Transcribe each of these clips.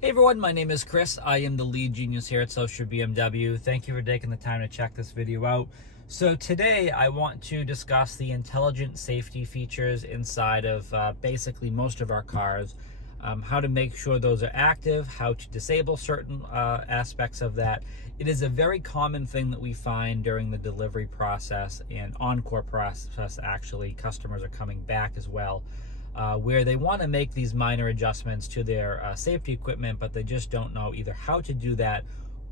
Hey everyone, my name is Chris. I am the lead genius here at South Shore BMW. Thank you for taking the time to check this video out. So today I want to discuss the intelligent safety features inside of basically most of our cars, how to make sure those are active, how to disable certain aspects of that. It is a very common thing that we find during the delivery process and encore process. Actually, customers are coming back as well. Where they want to make these minor adjustments to their safety equipment, but they just don't know either how to do that,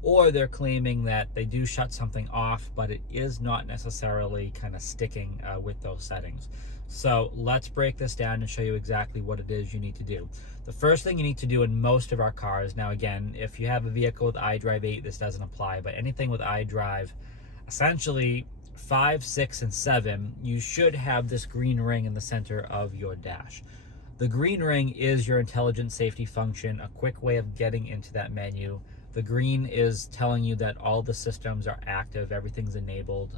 or they're claiming that they do shut something off, but it is not necessarily kind of sticking with those settings. So let's break this down and show you exactly what it is you need to do. The first thing you need to do in most of our cars, now again, if you have a vehicle with iDrive 8, this doesn't apply, but anything with iDrive, essentially 5, 6, and 7, you should have this green ring in the center of your dash. The green ring is your intelligent safety function, a quick way of getting into that menu. The green is telling you that all the systems are active, everything's enabled,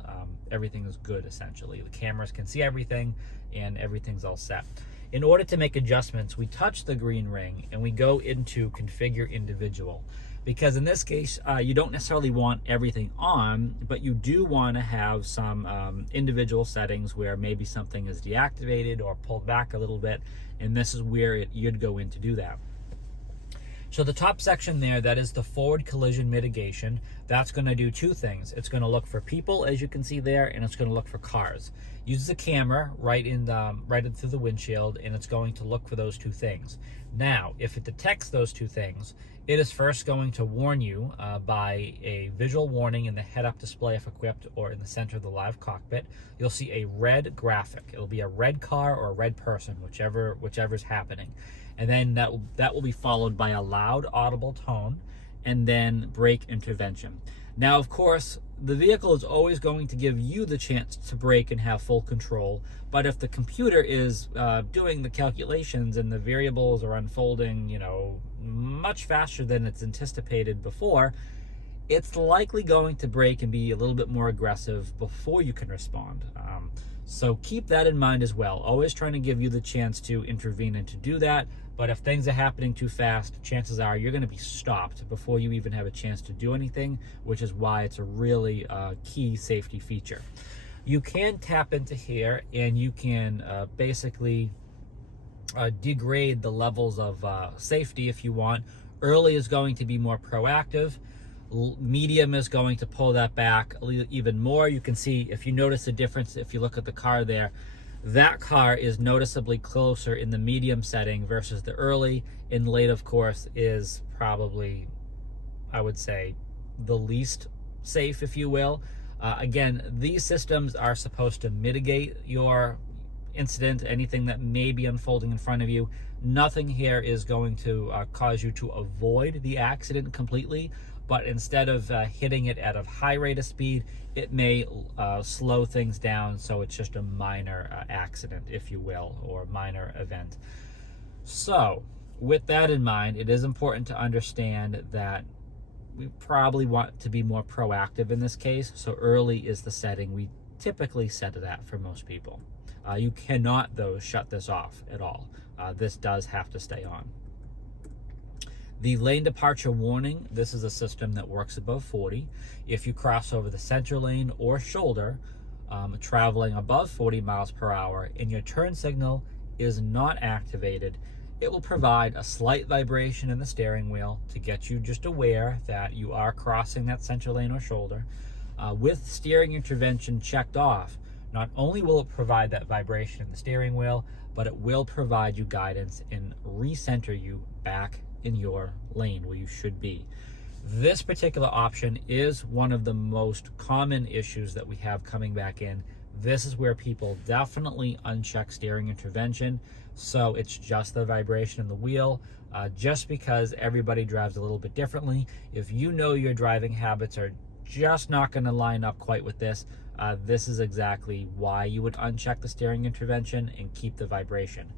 everything is good essentially. The cameras can see everything and everything's all set. In order to make adjustments, we touch the green ring and we go into configure individual. Because in this case, you don't necessarily want everything on, but you do want to have some individual settings where maybe something is deactivated or pulled back a little bit, and this is where you'd go in to do that. So the top section there, that is the forward collision mitigation. That's going to do two things. It's going to look for people, as you can see there, and it's going to look for cars. Uses the camera right in through the windshield, and it's going to look for those two things. Now, if it detects those two things, it is first going to warn you by a visual warning in the head-up display if equipped, or in the center of the live cockpit. You'll see a red graphic. It'll be a red car or a red person, whichever's happening. And then that will be followed by a loud audible tone and then brake intervention. Now, of course, the vehicle is always going to give you the chance to brake and have full control, but if the computer is doing the calculations and the variables are unfolding, much faster than it's anticipated before, it's likely going to brake and be a little bit more aggressive before you can respond. So keep that in mind as well. Always trying to give you the chance to intervene and to do that. But if things are happening too fast, chances are you're going to be stopped before you even have a chance to do anything, which is why it's a really key safety feature. You can tap into here and you can basically degrade the levels of safety if you want. Early is going to be more proactive. Medium is going to pull that back even more. You can see, if you notice the difference, if you look at the car there, that car is noticeably closer in the medium setting versus the early. And late, of course, is probably, I would say, the least safe, if you will. Again, these systems are supposed to mitigate your incident, anything that may be unfolding in front of you. Nothing here is going to cause you to avoid the accident completely, but instead of hitting it at a high rate of speed, it may slow things down, so it's just a minor accident, if you will, or minor event. So with that in mind, it is important to understand that we probably want to be more proactive in this case. So early is the setting we typically set it at for most people. You cannot, though, shut this off at all. This does have to stay on. The lane departure warning, this is a system that works above 40. If you cross over the center lane or shoulder, traveling above 40 miles per hour, and your turn signal is not activated, it will provide a slight vibration in the steering wheel to get you just aware that you are crossing that center lane or shoulder. With steering intervention checked off, not only will it provide that vibration in the steering wheel, but it will provide you guidance and recenter you back in your lane where you should be. This particular option is one of the most common issues that we have coming back in. This is where people definitely uncheck steering intervention. So it's just the vibration in the wheel. Just because everybody drives a little bit differently, if you know your driving habits are just not going to line up quite with this, this is exactly why you would uncheck the steering intervention and keep the vibration.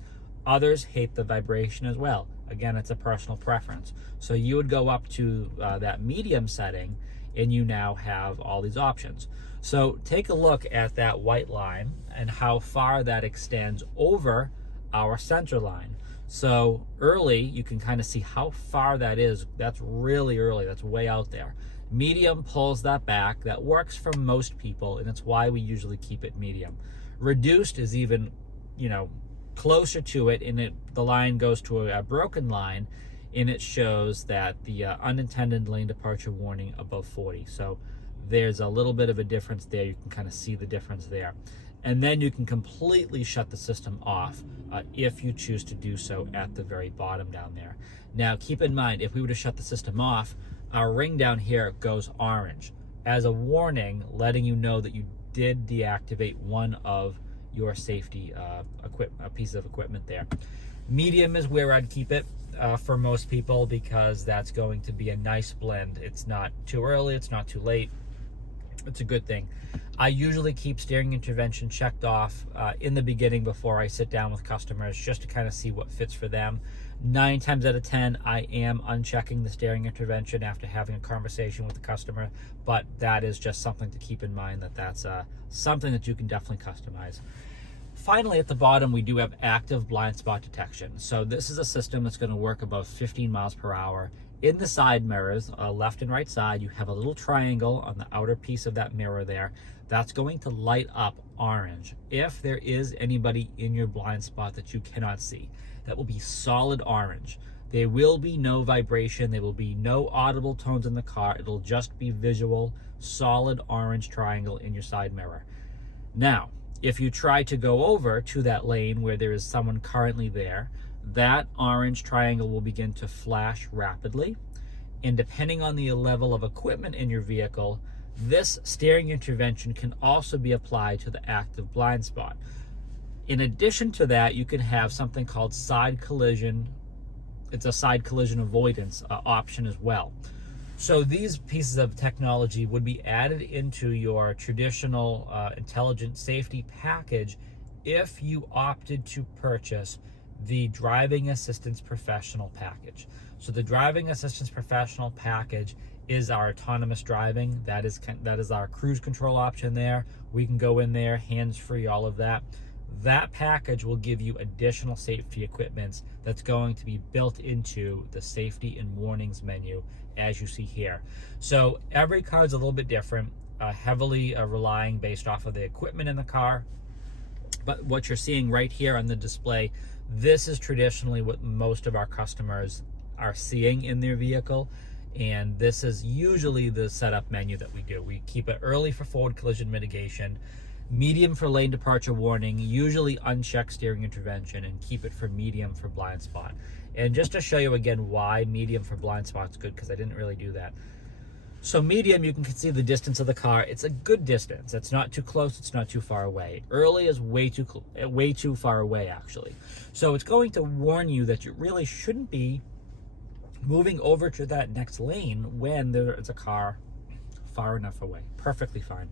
Others hate the vibration as well. Again, it's a personal preference. So you would go up to that medium setting and you now have all these options. So take a look at that white line and how far that extends over our center line. So early, you can kind of see how far that is. That's really early. That's way out there. Medium pulls that back. That works for most people, and it's why we usually keep it medium. Reduced is even, closer to it, and the line goes to a broken line, and it shows that the unintended lane departure warning above 40. So there's a little bit of a difference there. You can kind of see the difference there. And then you can completely shut the system off if you choose to do so at the very bottom down there. Now, keep in mind, if we were to shut the system off, our ring down here goes orange as a warning, letting you know that you did deactivate one of your safety piece of equipment there. Medium is where I'd keep it for most people, because that's going to be a nice blend. It's not too early, it's not too late. It's a good thing. I usually keep steering intervention checked off in the beginning before I sit down with customers, just to kind of see what fits for them. 9 times out of 10, I am unchecking the steering intervention after having a conversation with the customer, but that is just something to keep in mind, that's something that you can definitely customize. Finally, at the bottom, we do have active blind spot detection. So this is a system that's going to work above 15 miles per hour. In the side mirrors, left and right side, you have a little triangle on the outer piece of that mirror there. That's going to light up orange if there is anybody in your blind spot that you cannot see. That will be solid orange. There will be no vibration. There will be no audible tones in the car. It'll just be visual, solid orange triangle in your side mirror. Now, if you try to go over to that lane where there is someone currently there, that orange triangle will begin to flash rapidly. And depending on the level of equipment in your vehicle, this steering intervention can also be applied to the active blind spot. In addition to that, you can have something called side collision. It's a side collision avoidance option as well. So these pieces of technology would be added into your traditional intelligent safety package if you opted to purchase the Driving Assistance Professional package. So the Driving Assistance Professional package is our autonomous driving. That is our cruise control option there. We can go in there, hands-free, all of that. That package will give you additional safety equipment that's going to be built into the safety and warnings menu, as you see here. So every car is a little bit different, heavily relying based off of the equipment in the car. But what you're seeing right here on the display, this is traditionally what most of our customers are seeing in their vehicle. And this is usually the setup menu that we do. We keep it early for forward collision mitigation, medium for lane departure warning, usually unchecked steering intervention, and keep it for medium for blind spot. And just to show you again why medium for blind spot is good, because I didn't really do that. So medium, you can see the distance of the car. It's a good distance. It's not too close, it's not too far away. Early is way too far away, actually. So it's going to warn you that you really shouldn't be moving over to that next lane when there is a car far enough away. Perfectly fine.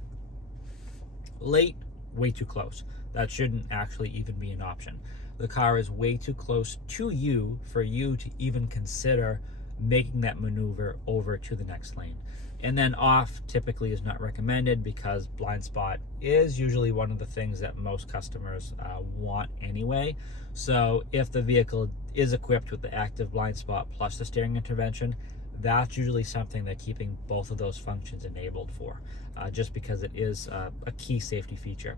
Late, way too close. That shouldn't actually even be an option. The car is way too close to you for you to even consider making that maneuver over to the next lane. And then off typically is not recommended, because blind spot is usually one of the things that most customers want anyway. So if the vehicle is equipped with the active blind spot plus the steering intervention, that's usually something that keeping both of those functions enabled for, just because it is a key safety feature.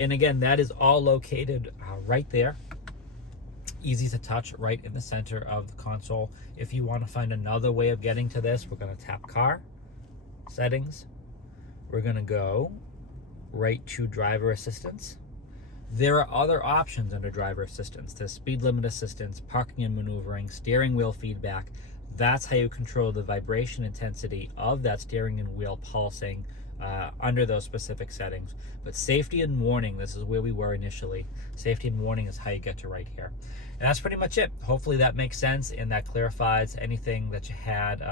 And again, that is all located right there. Easy to touch, right in the center of the console. If you want to find another way of getting to this, we're going to tap Car, Settings. We're going to go right to Driver Assistance. There are other options under Driver Assistance. There's Speed Limit Assistance, Parking and Maneuvering, Steering Wheel Feedback. That's how you control the vibration intensity of that steering and wheel pulsing under those specific settings. But safety and warning, this is where we were initially. Safety and warning is how you get to right here. And that's pretty much it. Hopefully that makes sense and that clarifies anything that you had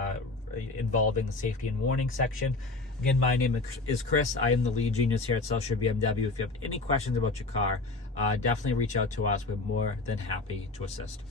involving the safety and warning section. Again, my name is Chris. I am the lead genius here at South Shore BMW. If you have any questions about your car, definitely reach out to us. We're more than happy to assist.